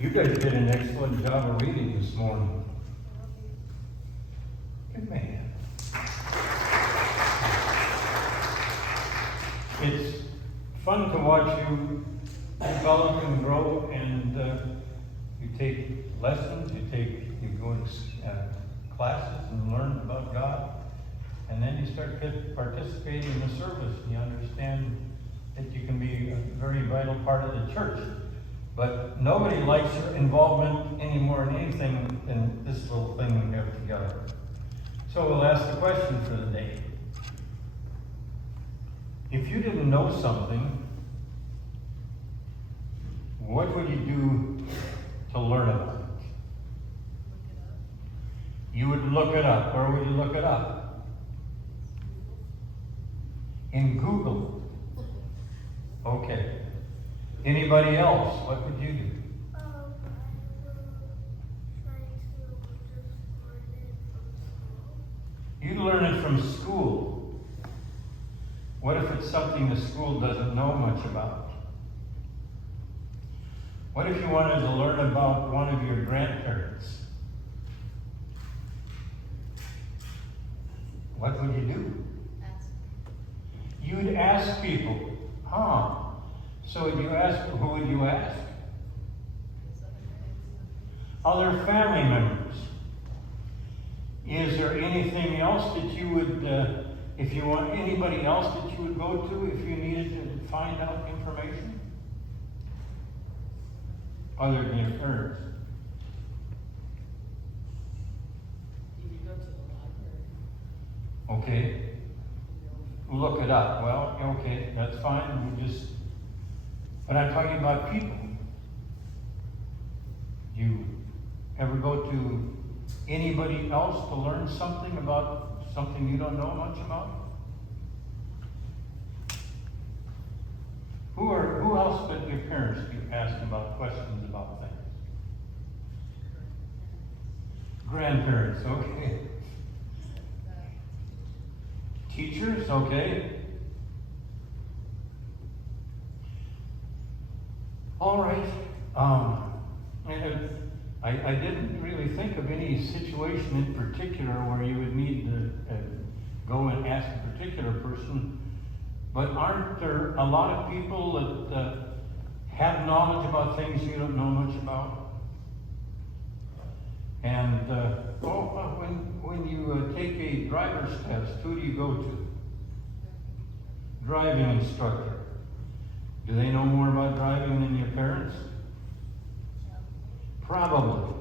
You guys did an excellent job of reading this morning. Good man. It's fun to watch you develop and grow, and you take lessons, you go to classes and learn about God, and then you start participating in the service, and you understand that you can be a very vital part of the church. But nobody likes your involvement any more in anything than this little thing we have together. So we'll ask the question for the day. If you didn't know something, what would you do to learn about it? You would look it up. Where would you look it up? In Google. Okay. Anybody else? What would you do? I would try to just learn it from school. You'd learn it from school. What if it's something the school doesn't know much about? What if you wanted to learn about one of your grandparents? What would you do? You'd ask people. So you ask, who would you ask? Other family members. Is there anything else that you would, if you want anybody else that you would go to if you needed to find out information? Other than your parents. You could go to the library. Okay. Look it up. Well, okay, that's fine. But I'm talking about people. You ever go to anybody else to learn something about something you don't know much about? Who else but your parents do you ask about questions about things? Grandparents, okay. Teachers, okay. All right. I didn't really think of any situation in particular where you would need to go and ask a particular person. But aren't there a lot of people that have knowledge about things you don't know much about? And when you take a driver's test, who do you go to? Driving instructor. Do they know more about driving than your parents? Probably.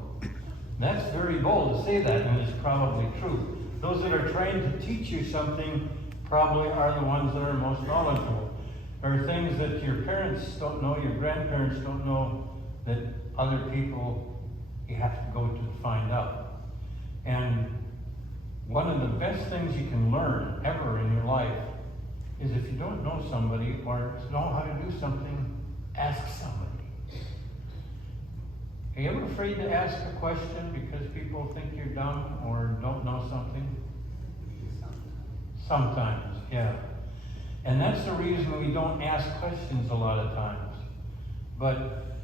That's very bold to say that, and it's probably true. Those that are trying to teach you something probably are the ones that are most knowledgeable. There are things that your parents don't know, your grandparents don't know, that other people you have to go to find out. And one of the best things you can learn ever in your life is if you don't know somebody or know how to do something, ask somebody. Are you ever afraid to ask a question because people think you're dumb or don't know something? Sometimes, yeah. And that's the reason we don't ask questions a lot of times. But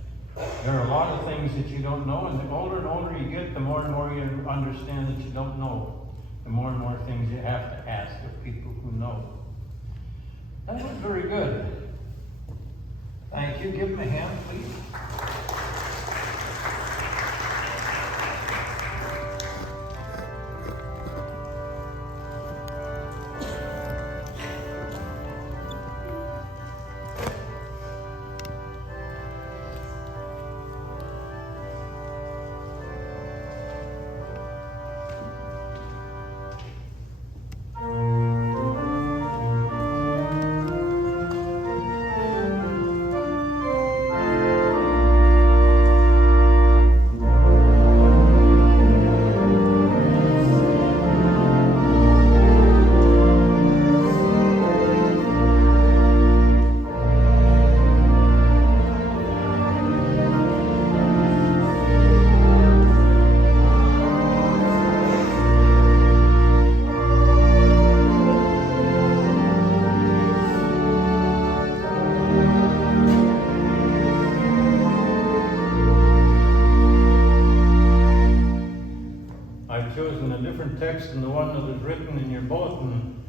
there are a lot of things that you don't know, and the older you get, the more and more you understand that you don't know. The more and more things you have to ask of people who know. That was very good. Thank you. Give him a hand, please. text and the one that was written in your bulletin.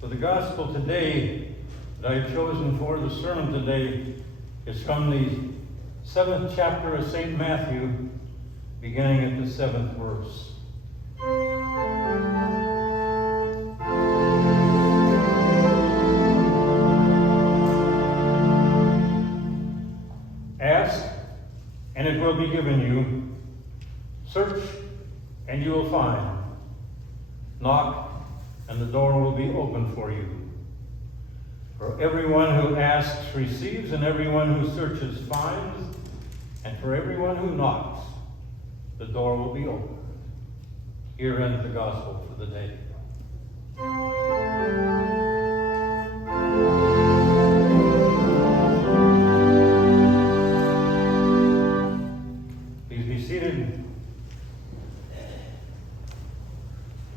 For the gospel today that I've chosen for the sermon today is from the 7th chapter of St. Matthew, beginning at the 7th verse. Ask, and it will be given you. Search, and you will find. Knock, and the door will be opened for you. For everyone who asks receives, and everyone who searches finds, and for everyone who knocks, the door will be opened. Here ends the gospel for the day. Please be seated.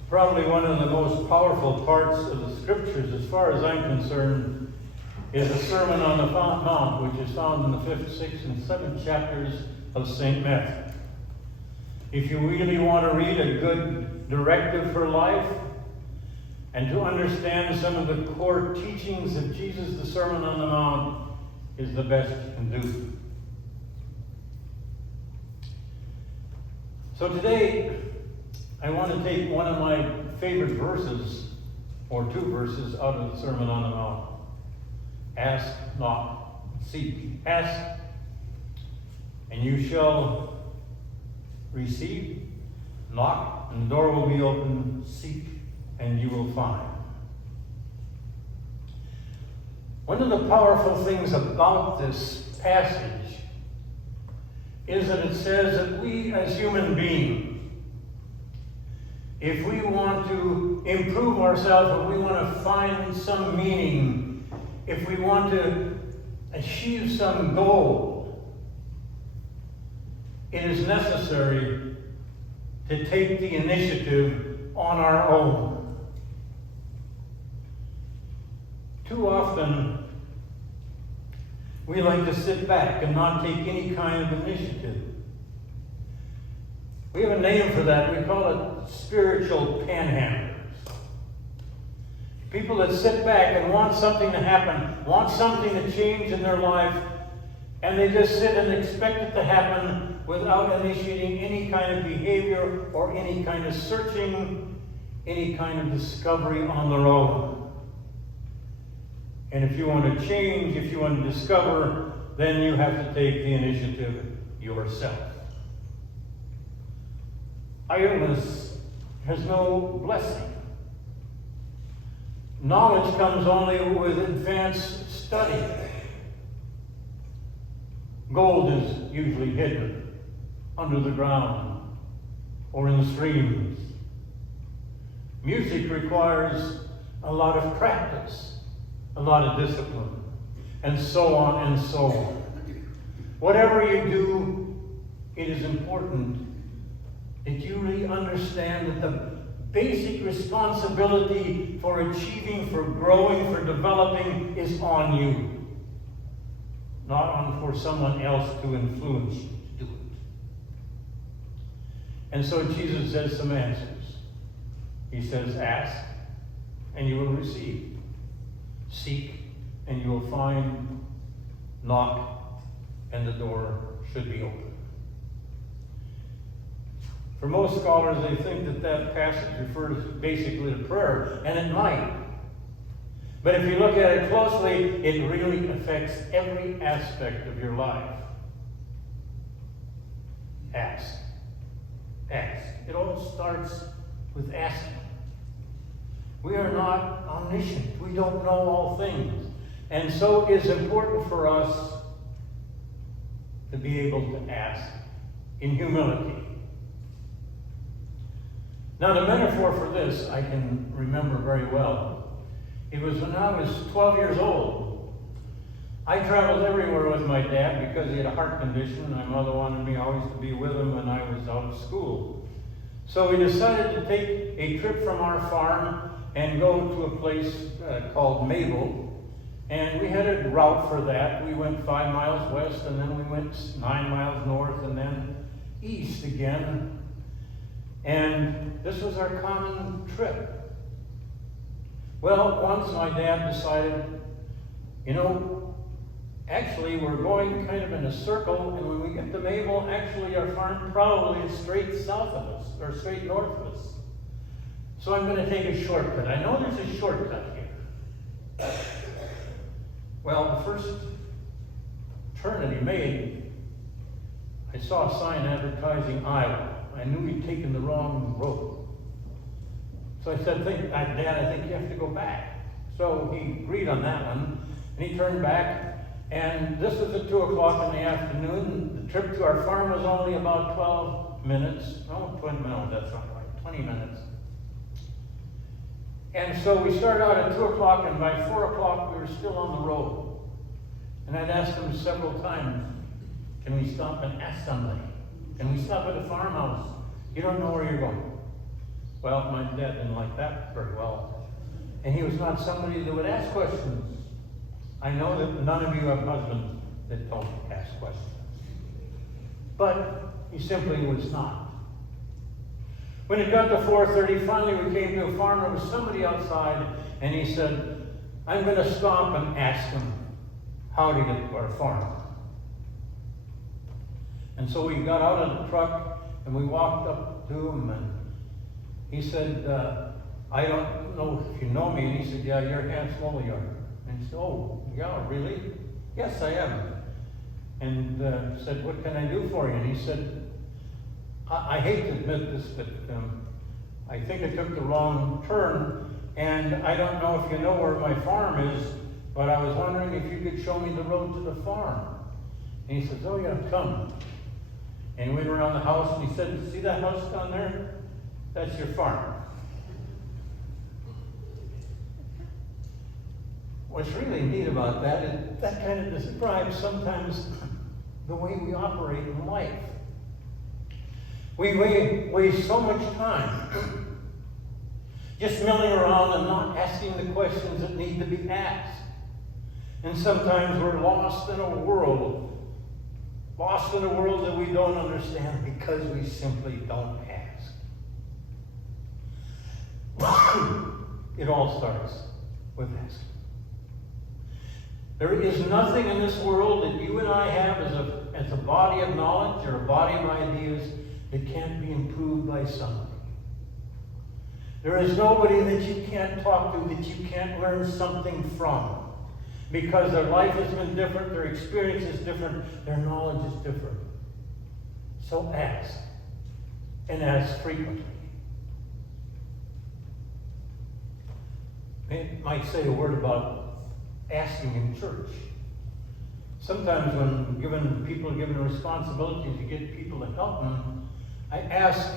Probably one of the most powerful parts of the Scriptures, as far as I'm concerned, is the Sermon on the Mount, which is found in the 5th, 6th, and 7th chapters of St. Matthew. If you really want to read a good directive for life and to understand some of the core teachings of Jesus, the Sermon on the Mount is the best you can do. So today, I want to take one of my favorite verses, or two verses, out of the Sermon on the Mount. Ask, knock, seek. Ask, and you shall receive. Knock, and the door will be open. Seek, and you will find. One of the powerful things about this passage is that it says that we as human beings, if we want to improve ourselves, if we want to find some meaning, if we want to achieve some goal, it is necessary to take the initiative on our own. Too often, we like to sit back and not take any kind of initiative. We have a name for that. We call it spiritual panhandlers. People that sit back and want something to happen, want something to change in their life, and they just sit and expect it to happen without initiating any kind of behavior or any kind of searching, any kind of discovery on their own. And if you want to change, if you want to discover, then you have to take the initiative yourself. Idleness has no blessing. Knowledge comes only with advanced study. Gold is usually hidden under the ground or in the streams. Music requires a lot of practice, a lot of discipline, and so on and so on. Whatever you do, it is important that you really understand that the basic responsibility for achieving, for growing, for developing is on you, not on for someone else to influence you to do it. And so Jesus says some answers. He says, ask, and you will receive. Seek, and you will find. Knock, and the door should be open. For most scholars, they think that that passage refers basically to prayer, and it might. But if you look at it closely, it really affects every aspect of your life. Ask. Ask. It all starts with asking. We are not omniscient. We don't know all things. And so it is important for us to be able to ask in humility. Now, the metaphor for this I can remember very well. It was when I was 12 years old. I traveled everywhere with my dad because he had a heart condition, and my mother wanted me always to be with him when I was out of school. So we decided to take a trip from our farm and go to a place called Mabel. And we had a route for that. We went 5 miles west, and then we went 9 miles north, and then east again. And this was our common trip. Well, once my dad decided, actually we're going kind of in a circle, and when we get to Mabel, actually our farm probably is straight south of us, or straight north of us. So I'm going to take a shortcut. I know there's a shortcut here. Well, the first turn that he made, I saw a sign advertising Iowa. I knew he'd taken the wrong road. So I said, Dad, I think you have to go back. So he agreed on that one, and he turned back, and this was at 2 o'clock in the afternoon. The trip to our farm was only about 12 minutes. No, 20 minutes, that's not right, 20 minutes. And so we started out at 2 o'clock, and by 4 o'clock we were still on the road. And I'd asked him several times, can we stop and ask somebody? Can we stop at a farmhouse? You don't know where you're going. Well, my dad didn't like that very well. And he was not somebody that would ask questions. I know that none of you have husbands that don't ask questions. But he simply was not. When it got to 4:30, finally we came to a farm. There was somebody outside, and he said, I'm going to stop and ask him how to get to our farm. And so we got out of the truck, and we walked up to him, and he said, I don't know if you know me. And he said, yeah, you're Hans Lillejord. And he said, oh, yeah, really? Yes, I am. And said, what can I do for you? And he said, I hate to admit this, but I think I took the wrong turn, and I don't know if you know where my farm is, but I was wondering if you could show me the road to the farm. And he says, oh yeah, come. And he went around the house, and he said, see that house down there? That's your farm. What's really neat about that is that kind of describes sometimes the way we operate in life. We waste so much time just milling around and not asking the questions that need to be asked. And sometimes we're lost in a world that we don't understand because we simply don't ask. It all starts with asking. There is nothing in this world that you and I have as a body of knowledge or a body of ideas that can't be improved by somebody. There is nobody that you can't talk to, that you can't learn something from. Because their life has been different, their experience is different, their knowledge is different. So ask. And ask frequently. I might say a word about asking in church. Sometimes when people are given a responsibility to get people to help them, I ask,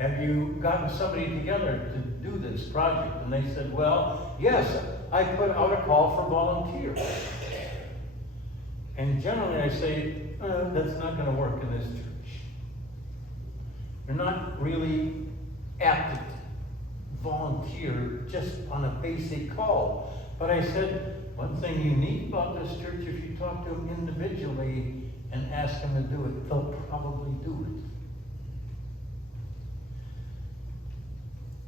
have you gotten somebody together to do this project? And they said, well, yes, I put out a call for volunteers. And generally I say, that's not going to work in this church. You're not really apt to volunteer just on a basic call. But I said, one thing unique about this church, if you talk to them individually and ask them to do it, they'll probably do it.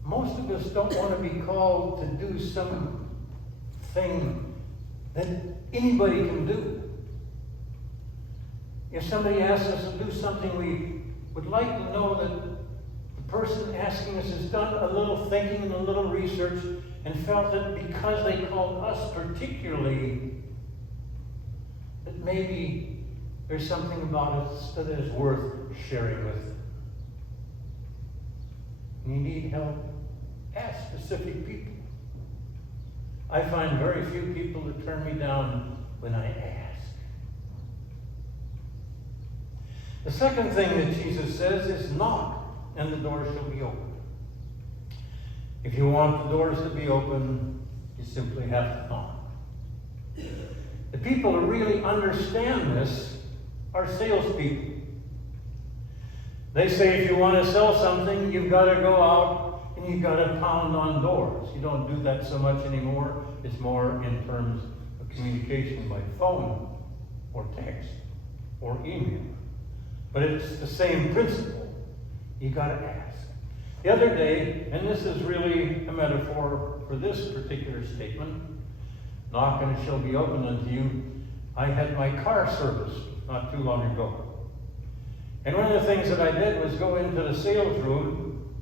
Most of us don't want to be called to do something that anybody can do. If somebody asks us to do something, we would like to know that the person asking us has done a little thinking and a little research and felt that because they called us particularly, that maybe there's something about us that is worth sharing with them. You need help? Ask specific people. I find very few people that turn me down when I ask. The second thing that Jesus says is knock, and the door shall be open. If you want the doors to be open, you simply have to knock. The people who really understand this are salespeople. They say if you want to sell something, you've got to go out and you've got to pound on doors. You don't do that so much anymore. It's more in terms of communication by phone or text or email. But it's the same principle. You've got to ask. The other day, and this is really a metaphor for this particular statement, knock and it shall be opened unto you. I had my car serviced not too long ago. And one of the things that I did was go into the sales room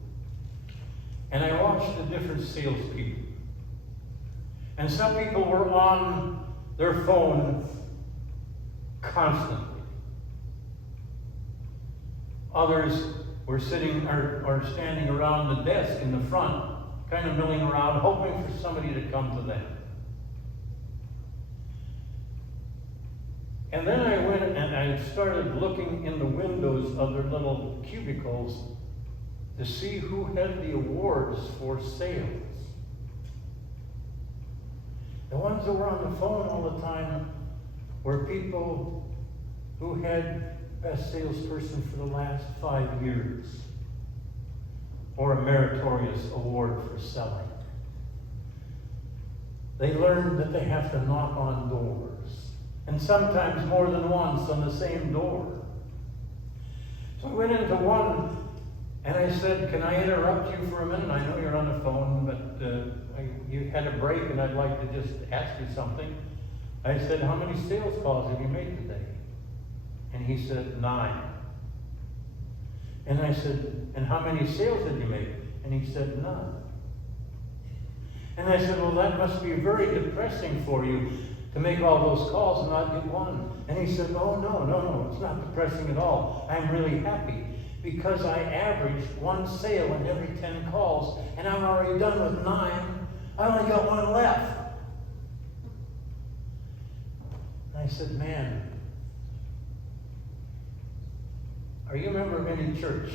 and I watched the different salespeople. And some people were on their phone constantly. Others were sitting or standing around the desk in the front, kind of milling around, hoping for somebody to come to them. And then I went and I started looking in the windows of their little cubicles to see who had the awards for sales. The ones that were on the phone all the time were people who had best salesperson for the last 5 years, or a meritorious award for selling. They learned that they have to knock on doors, and sometimes more than once on the same door. So I went into one and I said, can I interrupt you for a minute? I know you're on the phone, but you had a break and I'd like to just ask you something. I said, how many sales calls have you made today? And he said, 9. And I said, and how many sales did you make? And he said, none. And I said, well, that must be very depressing for you to make all those calls and not get one. And he said, oh, no, it's not depressing at all. I'm really happy because I averaged 1 sale in every 10 calls, and I'm already done with 9. I only got 1 left. And I said, man, are you a member of any church?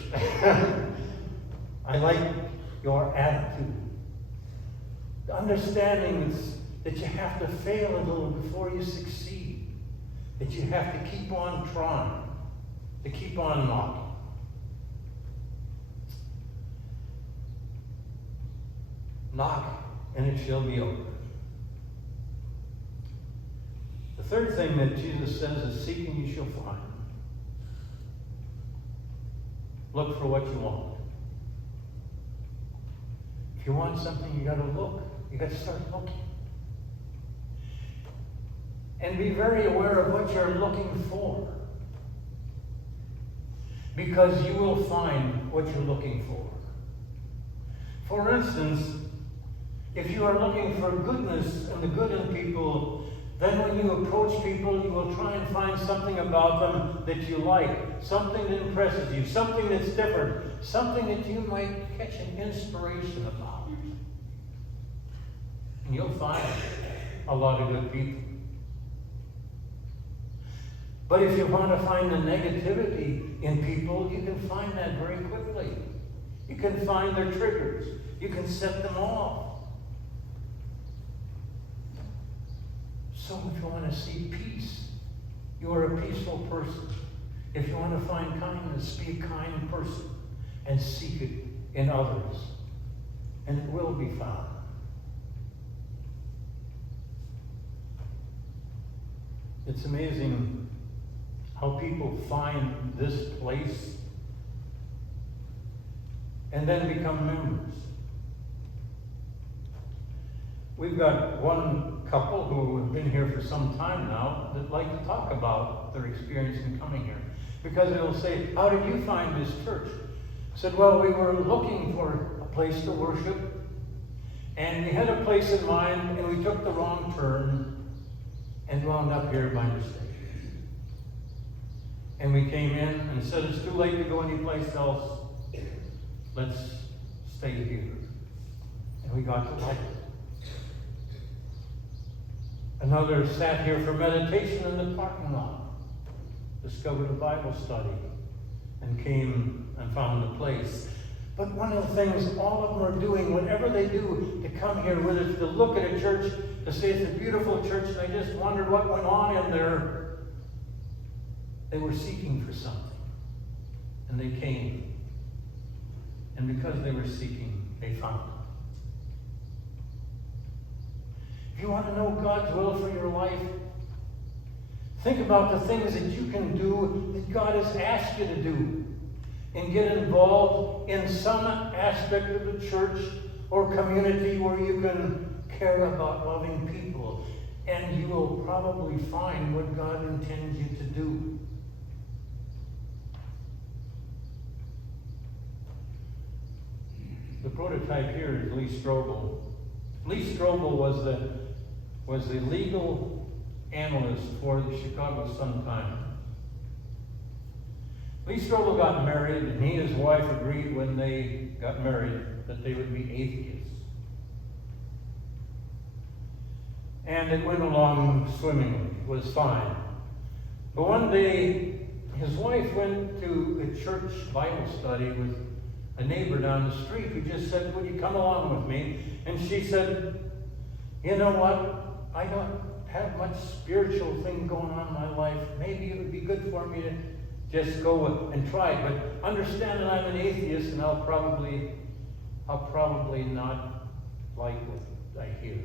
I like your attitude. The understanding that you have to fail a little before you succeed. That you have to keep on trying. To keep on knocking. Knock, and it shall be opened. The third thing that Jesus says is, seek and you shall find. Look for what you want. If you want something, you got to look. You got to start looking. And be very aware of what you're looking for. Because you will find what you're looking for. For instance, if you are looking for goodness and the good in people, then when you approach people, you will try and find something about them that you like, something that impresses you, something that's different, something that you might catch an inspiration about. And you'll find a lot of good people. But if you want to find the negativity in people, you can find that very quickly. You can find their triggers. You can set them off. So if you want to see peace, you are a peaceful person. If you want to find kindness, be a kind person and seek it in others. And it will be found. It's amazing how people find this place and then become members. We've got one couple who have been here for some time now that like to talk about their experience in coming here. Because they'll say, how did you find this church? I said, well, we were looking for a place to worship, and we had a place in mind, and we took the wrong turn and wound up here by mistake. And we came in and said, it's too late to go anyplace else. Let's stay here. And we got to like it. Another sat here for meditation in the parking lot, discovered a Bible study, and came and found a place. But one of the things all of them are doing, whatever they do to come here, whether it's to look at a church, to say it's a beautiful church, and they just wondered what went on in there, they were seeking for something. And they came. And because they were seeking, they found it. If you want to know God's will for your life, think about the things that you can do that God has asked you to do. and get involved in some aspect of the church or community where you can care about loving people. And you will probably find what God intends you to do. The prototype here is Lee Strobel. Lee Strobel was the legal analyst for the Chicago Sun-Times. Lee Strobel got married, and he and his wife agreed when they got married that they would be atheists. And it went along swimmingly. It was fine. But one day, his wife went to a church Bible study with a neighbor down the street who just said, "Would you come along with me?" And she said, "You know what? I don't have much spiritual thing going on in my life. Maybe it would be good for me to just go and try it. But understand that I'm an atheist, and I'll probably not like what I hear."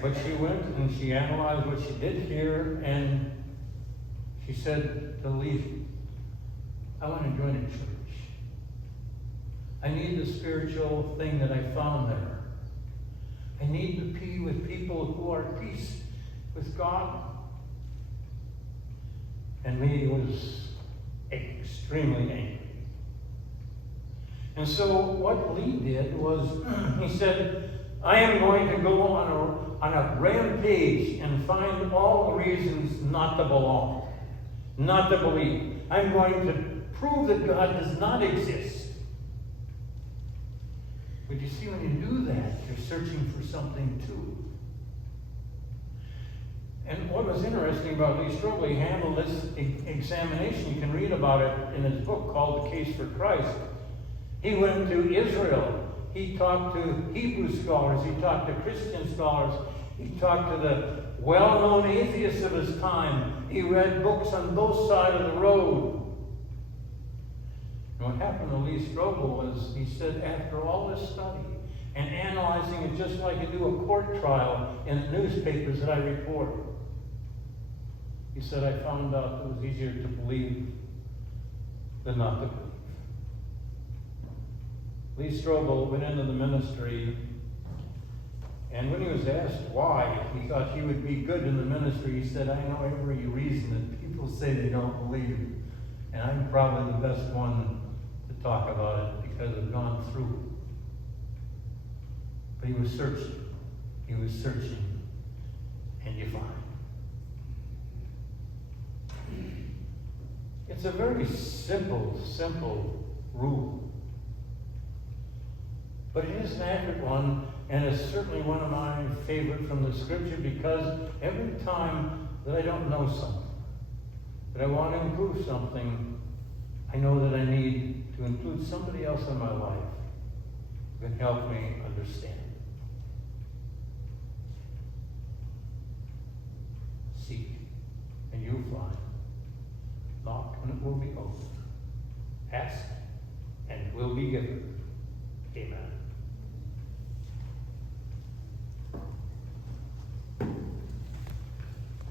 But she went and she analyzed what she did hear, and she said to Lee, "I want to join a church. I need the spiritual thing that I found there. I need to be with people who are at peace with God." And Lee was extremely angry. And so what Lee did was, he said, "I am going to go on a rampage and find all the reasons not to belong, not to believe. I'm going to prove that God does not exist." But you see, when you do that, you're searching for something too. And what was interesting about Lee Strobel, he handled this examination. You can read about it in his book called The Case for Christ. He went to Israel. He talked to Hebrew scholars. He talked to Christian scholars. He talked to the well-known atheists of his time. He read books on both sides of the road. And what happened to Lee Strobel was, he said, after all this study and analyzing it just like you do a court trial in the newspapers that I report, he said, "I found out it was easier to believe than not to believe." Lee Strobel went into the ministry, and when he was asked why he thought he would be good in the ministry, he said, "I know every reason that people say they don't believe, and I'm probably the best one to talk about it because I've gone through it." But he was searching, and you find. It's a very simple rule. But it is an accurate one, and it's certainly one of my favorite from the scripture, because every time that I don't know something, that I want to improve something, I know that I need to include somebody else in my life who can help me understand. Seek, and you'll find. Knock, and it will be opened. Ask, and it will be given. Amen.